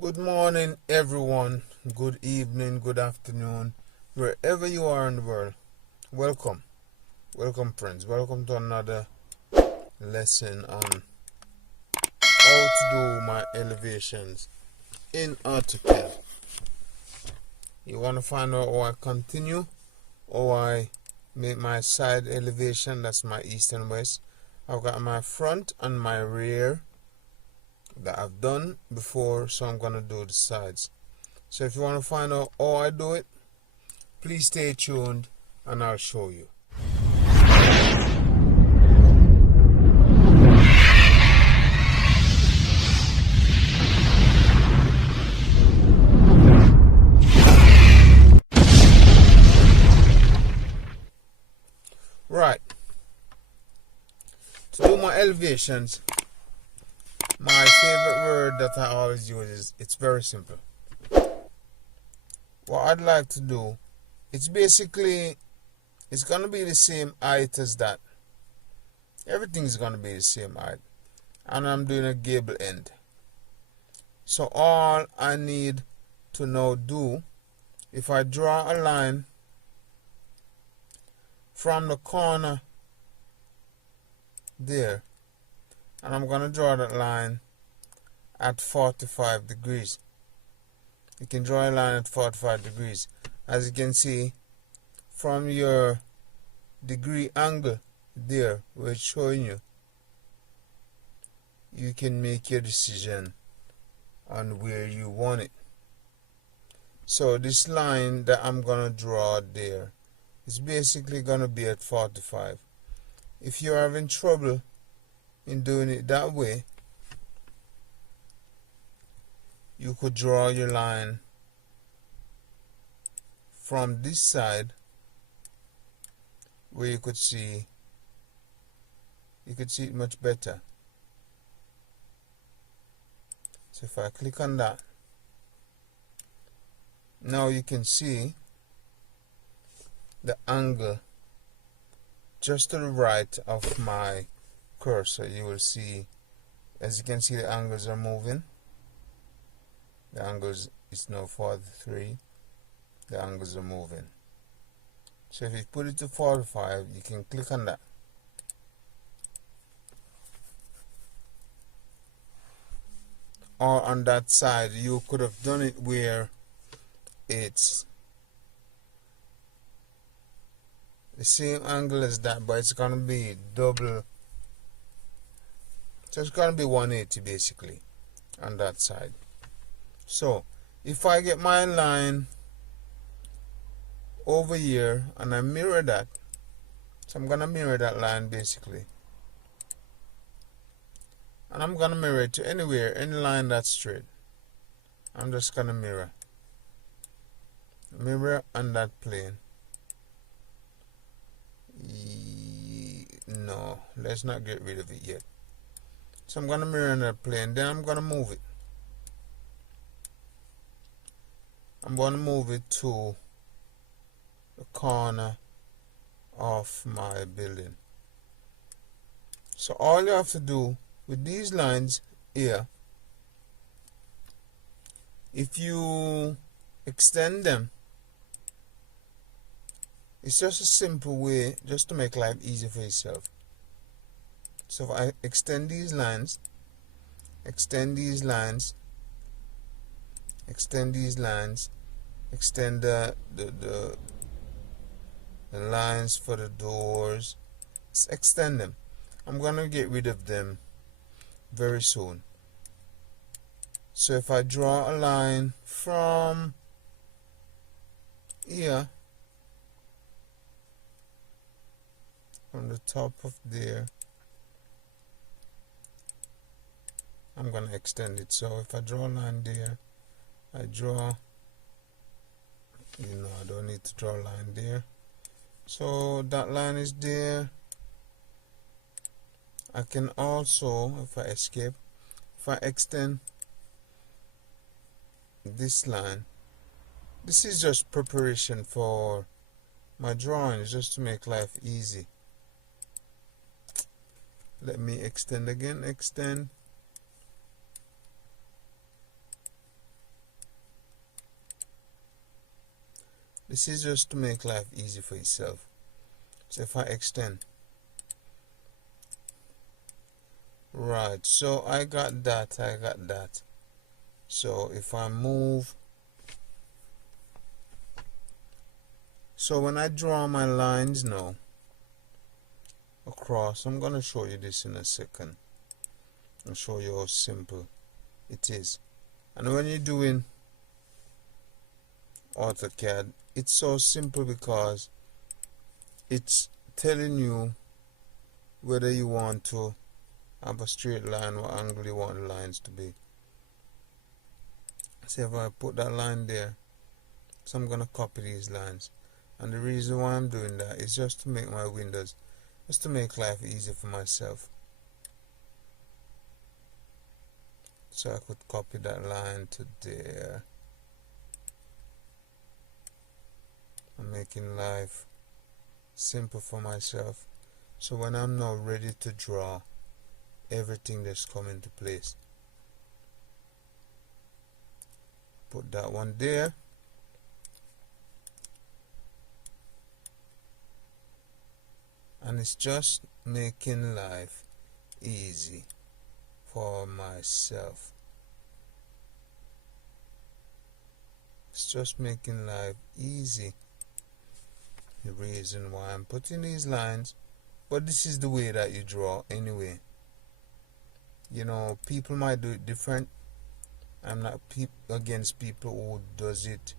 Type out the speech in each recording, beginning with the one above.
Good morning, everyone. Good evening, good afternoon, wherever you are in the world. Welcome. Welcome, friends. Welcome to another lesson on how to do my elevations in AutoCAD. You want to find out how I continue, how I make my side elevation, that's my east and west. I've got my front and my rear that I've done before, so I'm going to do the sides. So if you want to find out how I do it, please stay tuned and I'll show you. Right. To do my elevations, my favorite word that I always use is it's very simple. What I'd like to do, it's going to be the same height as that. Everything's going to be the same height. And I'm doing a gable end. So all I need to now do, if I draw a line from the corner there, and I'm going to draw that line at 45 degrees. You can draw a line at 45 degrees. As you can see, from your degree angle there, where it's showing you, you can make your decision on where you want it. So this line that I'm going to draw there is basically going to be at 45. If you're having trouble in doing it that way, you could draw your line from this side where you could see it much better. So if I click on that, now you can see the angle just to the right of my cursor. You will see, as you can see, the angles are moving. The angles is now 43. The angles are moving. So if you put it to 45, you can click on that. Or on that side, you could have done it where it's the same angle as that, but it's going to be double. So it's going to be 180 basically on that side. So if I get my line over here and I mirror that, so I'm going to mirror that line basically, and I'm going to mirror it to anywhere, any line that's straight. I'm just going to mirror on that plane. No, let's not get rid of it yet. So I'm going to mirror on that plane, then I'm going to move it. I'm going to move it to the corner of my building. So all you have to do with these lines here, if you extend them, it's just a simple way just to make life easier for yourself. So if I extend these lines, extend these lines, extend these lines, extend the lines for the doors, just extend them. I'm gonna get rid of them very soon. So if I draw a line from here, from the top of there, I'm gonna extend it. So if I draw a line there, I draw, I don't need to draw a line there. So that line is there. I can also, if I escape, if I extend this line, this is just preparation for my drawings, just to make life easy. Let me extend again, extend. This is just to make life easy for yourself. So if I extend, right, so I got that. So if I move, so when I draw my lines now across, I'm going to show you this in a second. I'll show you how simple it is. And when you're doing AutoCAD, it's so simple because it's telling you whether you want to have a straight line, what angle you want the lines to be. See, if I put that line there, so I'm going to copy these lines. And the reason why I'm doing that is just to make my windows, just to make life easy for myself. So I could copy that line to there. I'm making life simple for myself. So when I'm now ready to draw, everything just come into place. Put that one there. And it's just making life easy for myself. It's just making life easy. The reason why I'm putting these lines, but this is the way that you draw anyway. You know, people might do it different. I'm not against people who does it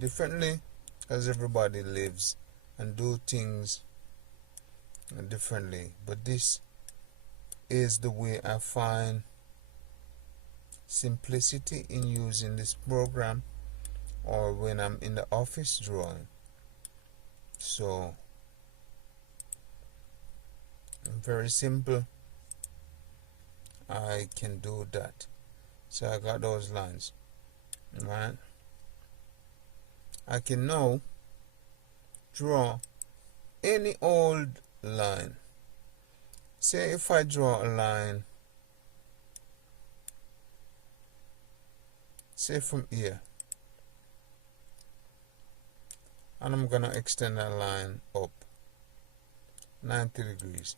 differently, because everybody lives and do things differently. But this is the way I find simplicity in using this program, or when I'm in the office drawing. So very simple, I can do that. So I got those lines, right? I can now draw any old line. Say if I draw a line, say from here, and I'm gonna extend that line up 90 degrees.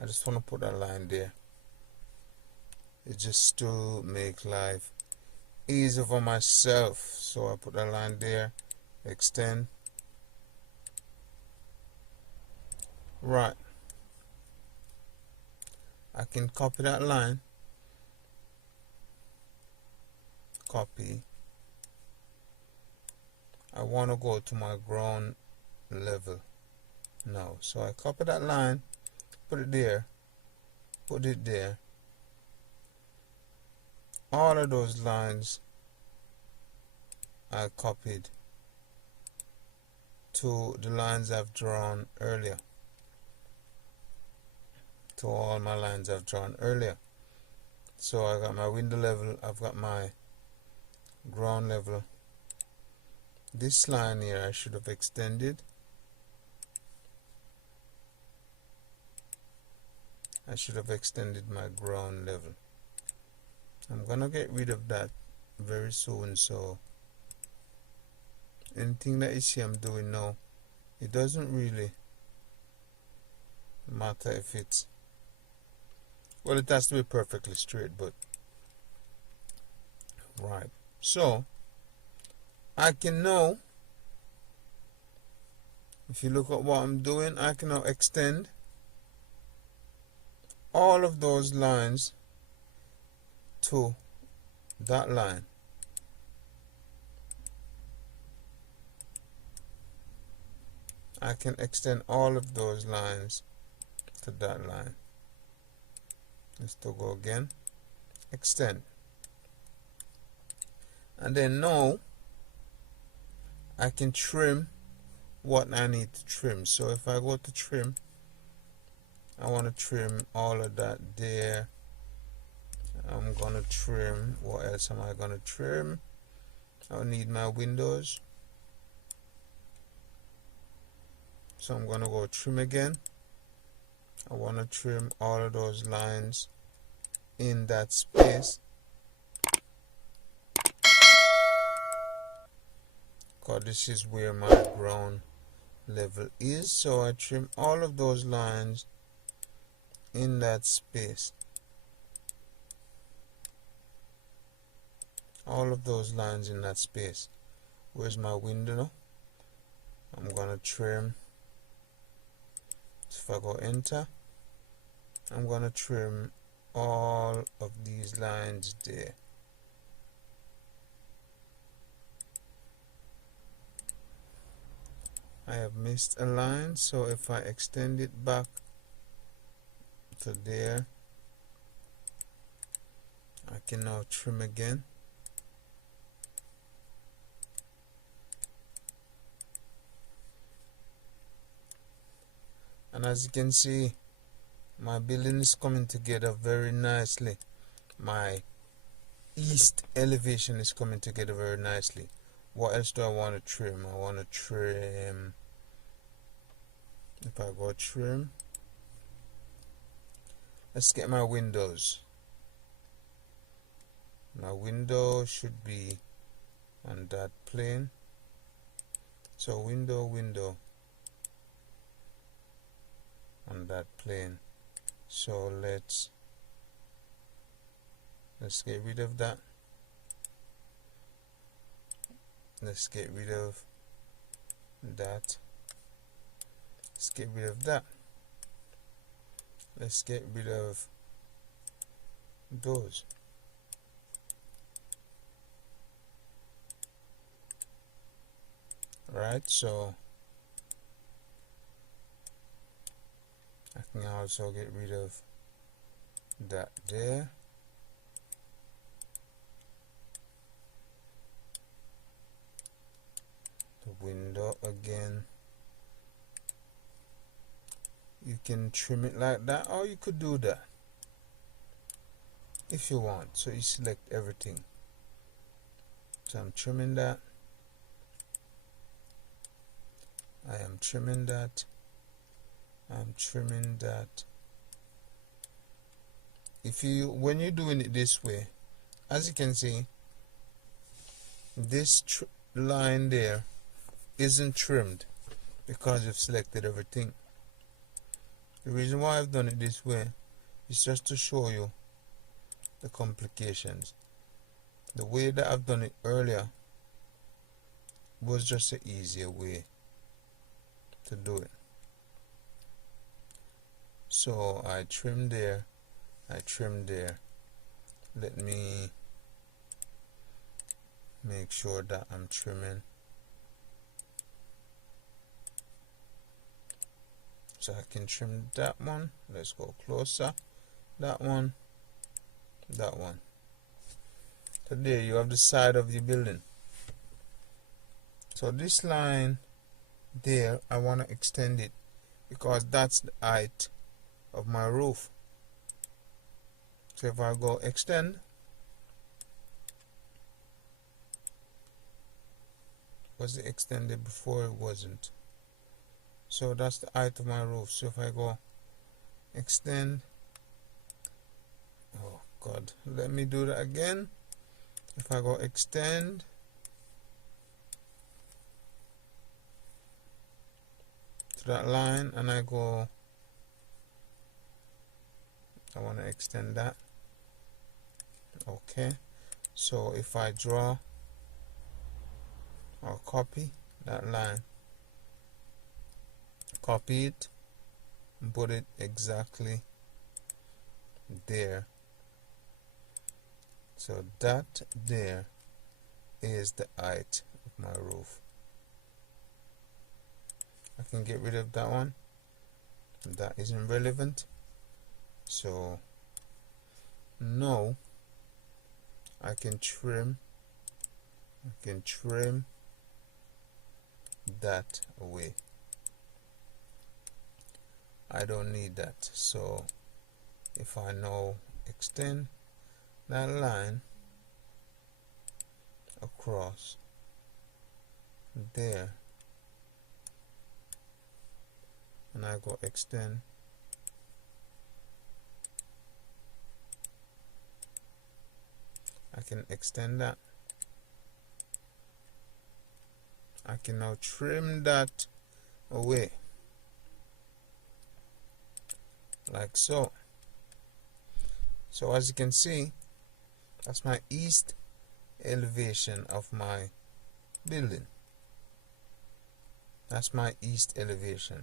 I just want to put that line there. It's just to make life easy for myself. So I put that line there, extend. Right. I can copy that line. Copy. I want to go to my ground level now. So I copy that line, put it there, put it there. All of those lines I copied to the lines I've drawn earlier. To all my lines I've drawn earlier. So I got my window level, I've got my ground level. This line here I should have extended. I should have extended my ground level. I'm gonna get rid of that very soon, so anything that you see I'm doing now, it doesn't really matter if it's, well, it has to be perfectly straight, but right. So I can now, if you look at what I'm doing, I can now extend all of those lines to that line. I can extend all of those lines to that line. Let's go again, extend. And then now I can trim what I need to trim. So if I go to trim, I want to trim all of that there. I'm gonna trim, what else am I gonna trim? I need my windows, so I'm gonna go trim again. I want to trim all of those lines in that space. because this is where my ground level is. So I trim all of those lines in that space. All of those lines in that space. Where's my window? I'm gonna trim. If I go enter, I'm gonna trim all of these lines there. I have missed a line, so if I extend it back to there, I can now trim again. And as you can see, my building is coming together very nicely. My east elevation is coming together very nicely. What else do I want to trim? I want to trim, if I go trim, let's get my windows. My window should be on that plane. So window on that plane. So let's get rid of that. Let's get rid of that. Let's get rid of that. Let's get rid of those. Right, so I can also get rid of that there. The window again. You can trim it like that, or you could do that if you want. So you select everything. So I'm trimming that. I am trimming that. I'm trimming that. When you're doing it this way, as you can see, this line there isn't trimmed because you've selected everything. The reason why I've done it this way is just to show you the complications. The way that I've done it earlier was just an easier way to do it. So I trim there, I trim there. Let me make sure that I'm trimming. So I can trim that one. Let's go closer. That one. That one. So there you have the side of the building. So this line there, I want to extend it because that's the height of my roof. So if I go extend, was it extended before? It wasn't. So that's the height of my roof. So if I go extend, oh God, let me do that again. If I go extend, to that line, and I go, I want to extend that. Okay, so if I draw or copy that line, copy it and put it exactly there. So that there is the height of my roof. I can get rid of that one. That isn't relevant. So now I can trim that away. I don't need that. So if I now extend that line across there, and I go extend, I can extend that. I can now trim that away like so. So as you can see, that's my east elevation of my building. That's my east elevation.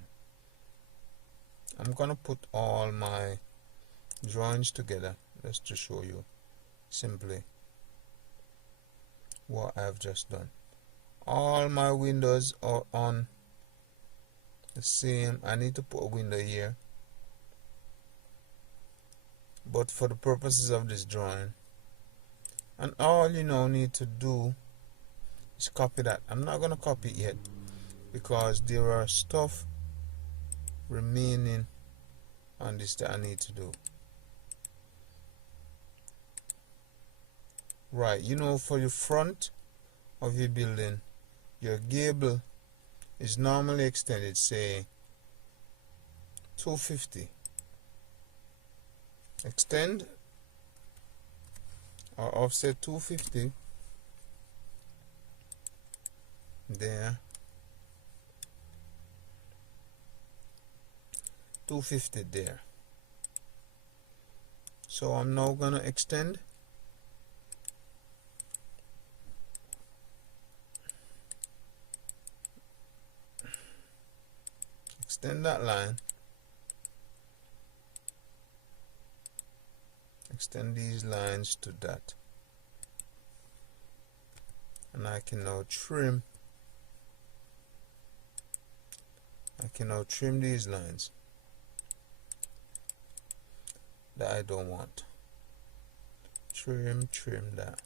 I'm gonna put all my drawings together just to show you simply what I've just done. All my windows are on the same. I need to put a window here, but for the purposes of this drawing, and all you now need to do is copy that. I'm not gonna copy it yet because there are stuff remaining on this that I need to do. Right, you know, for the front of your building, your gable is normally extended, say 250. Extend or offset 250 there, 250 there. So I'm now gonna extend that line, extend these lines to that, and I can now trim these lines that I don't want. Trim that.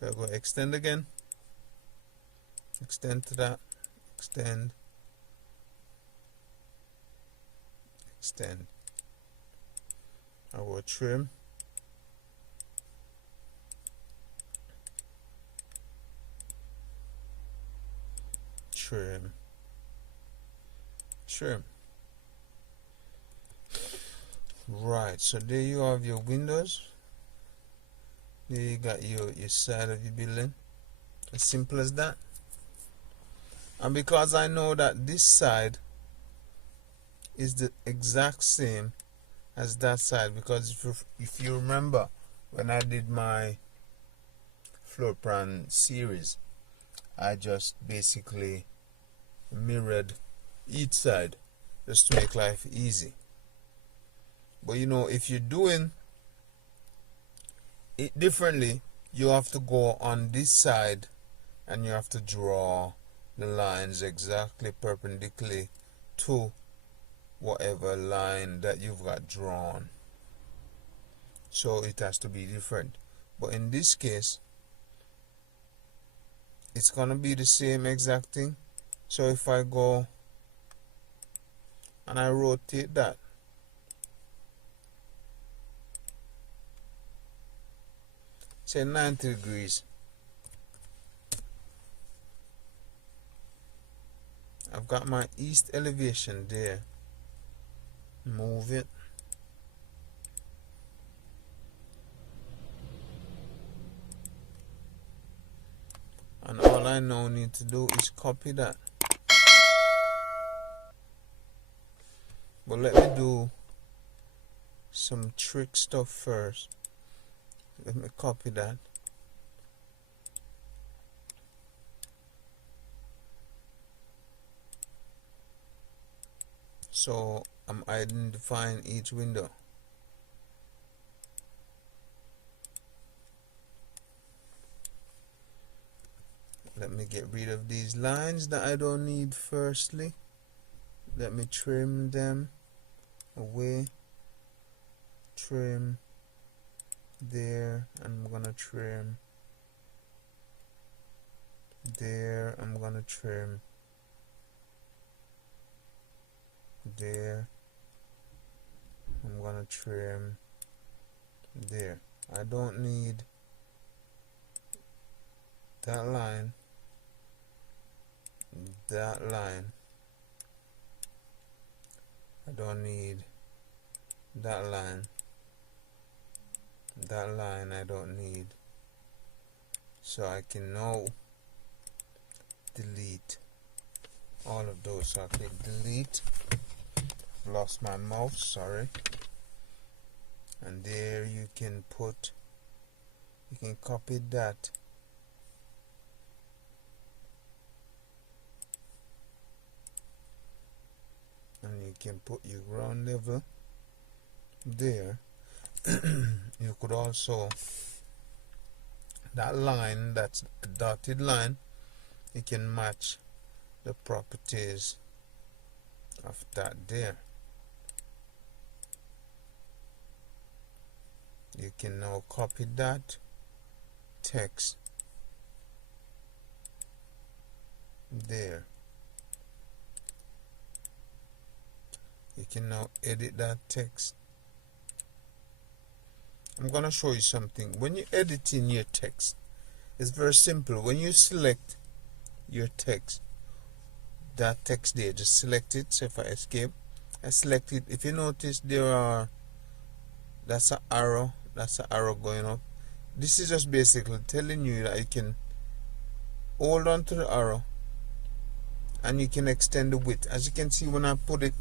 So I go extend again, extend to that, extend, I will trim, right. So there you have your windows. There you got your side of your building. As simple as that. And because I know that this side is the exact same as that side, because if you remember when I did my floor plan series, I just basically mirrored each side just to make life easy. But you know, if you're doing it differently, you have to go on this side and you have to draw the lines exactly perpendicularly to whatever line that you've got drawn. So it has to be different. But in this case, it's gonna be the same exact thing. So if I go and I rotate that, say 90 degrees, I've got my east elevation there. Move it. And all I now need to do is copy that. But let me do some trick stuff first. Let me copy that. So I'm identifying each window. Let me get rid of these lines that I don't need firstly. Let me trim them away. Trim there. I'm gonna trim there. I'm gonna trim there. I'm gonna trim there. I don't need that line, that line. I don't need that line, That line I don't need, so I can now delete all of those. So I click delete, lost my mouse, sorry, and there you can copy that and you can put your ground level there. You could also, that line, that's a dotted line, you can match the properties of that there. You can now copy that text there. You can now edit that text. I'm going to show you something. When you edit in your text, it's very simple. When you select your text, that text there, just select it. So if I escape, I select it. If you notice, that's an arrow going up. This is just basically telling you that you can hold on to the arrow and you can extend the width. As you can see, when I put it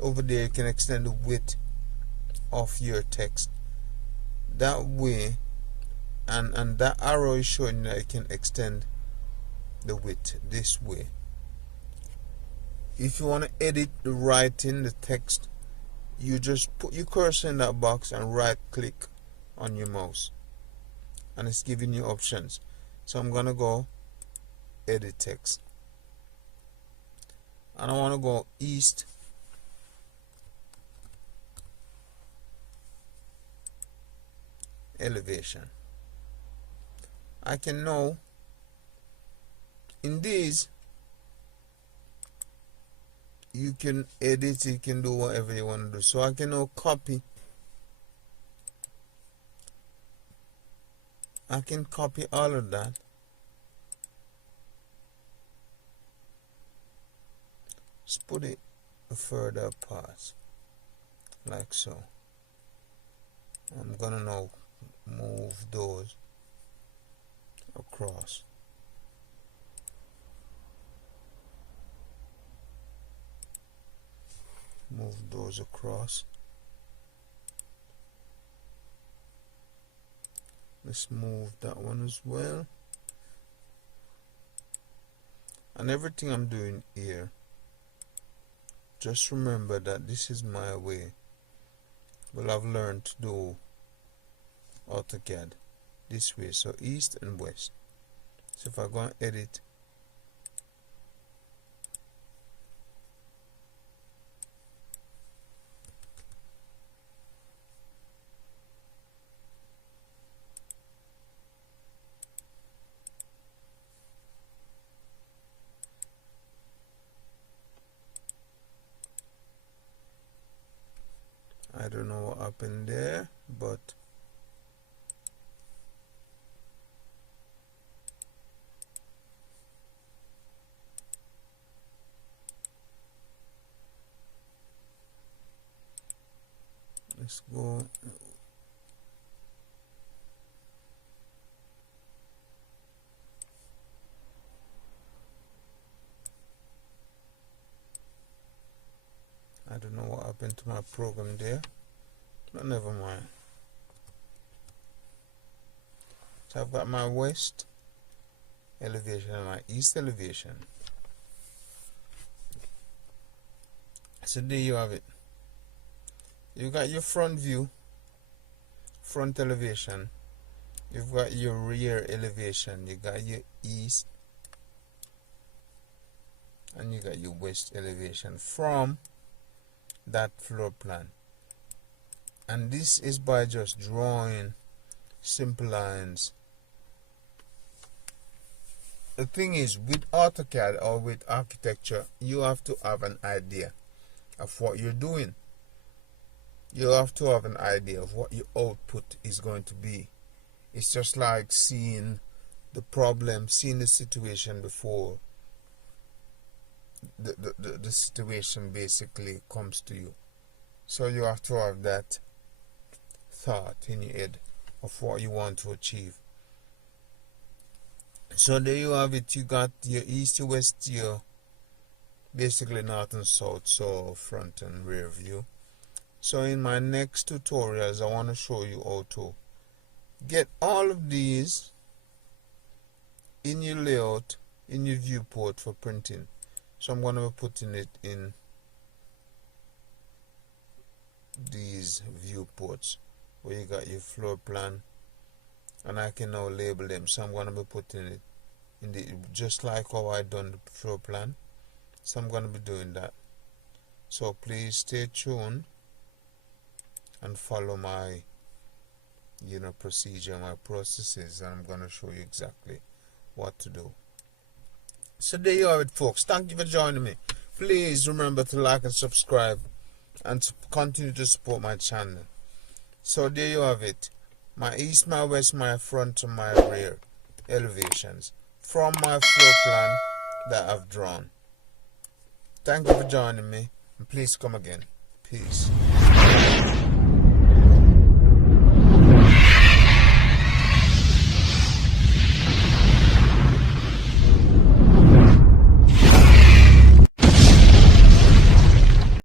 over there, you can extend the width of your text that way, and that arrow is showing that you can extend the width this way. If you want to edit the writing, the text, you just put your cursor in that box and right click on your mouse and it's giving you options. So I'm gonna go edit text and I want to go east elevation. I can now, in these, you can edit, you can do whatever you want to do. So I can now copy. I can copy all of that. Just put it further apart, like so. I'm gonna now move those across. Move those across. Let's move that one as well. And everything I'm doing here, just remember that this is my way. Well, I've learned to do AutoCAD this way, so east and west. So if I go and edit, I don't know what happened there, but let's go. I don't know what happened to my program there, but never mind. So I've got my west elevation and my east elevation. So there you have it. You got your front view, front elevation. You've got your rear elevation. You got your east and you got your west elevation from that floor plan. And this is by just drawing simple lines. The thing is, with AutoCAD or with architecture, you have to have an idea of what you're doing. You have to have an idea of what your output is going to be. It's just like seeing the problem, seeing the situation before the situation basically comes to you. So you have to have that thought in your head. of what you want to achieve. So there you have it. You got your east, your west, your basically north and south, so front and rear view. So in my next tutorials, I want to show you how to get all of these in your layout, in your viewport for printing. So I'm going to be putting it in these viewports where you got your floor plan, and I can now label them. So I'm going to be putting it in the, just like how I done the floor plan. So I'm going to be doing that. So please stay tuned and follow my procedure, my processes, and I'm going to show you exactly what to do. So there you have it, folks. Thank you for joining me. Please remember to like and subscribe and to continue to support my channel. So there you have it. My east, my west, my front and my rear elevations from my floor plan that I've drawn. Thank you for joining me, and please come again. Peace.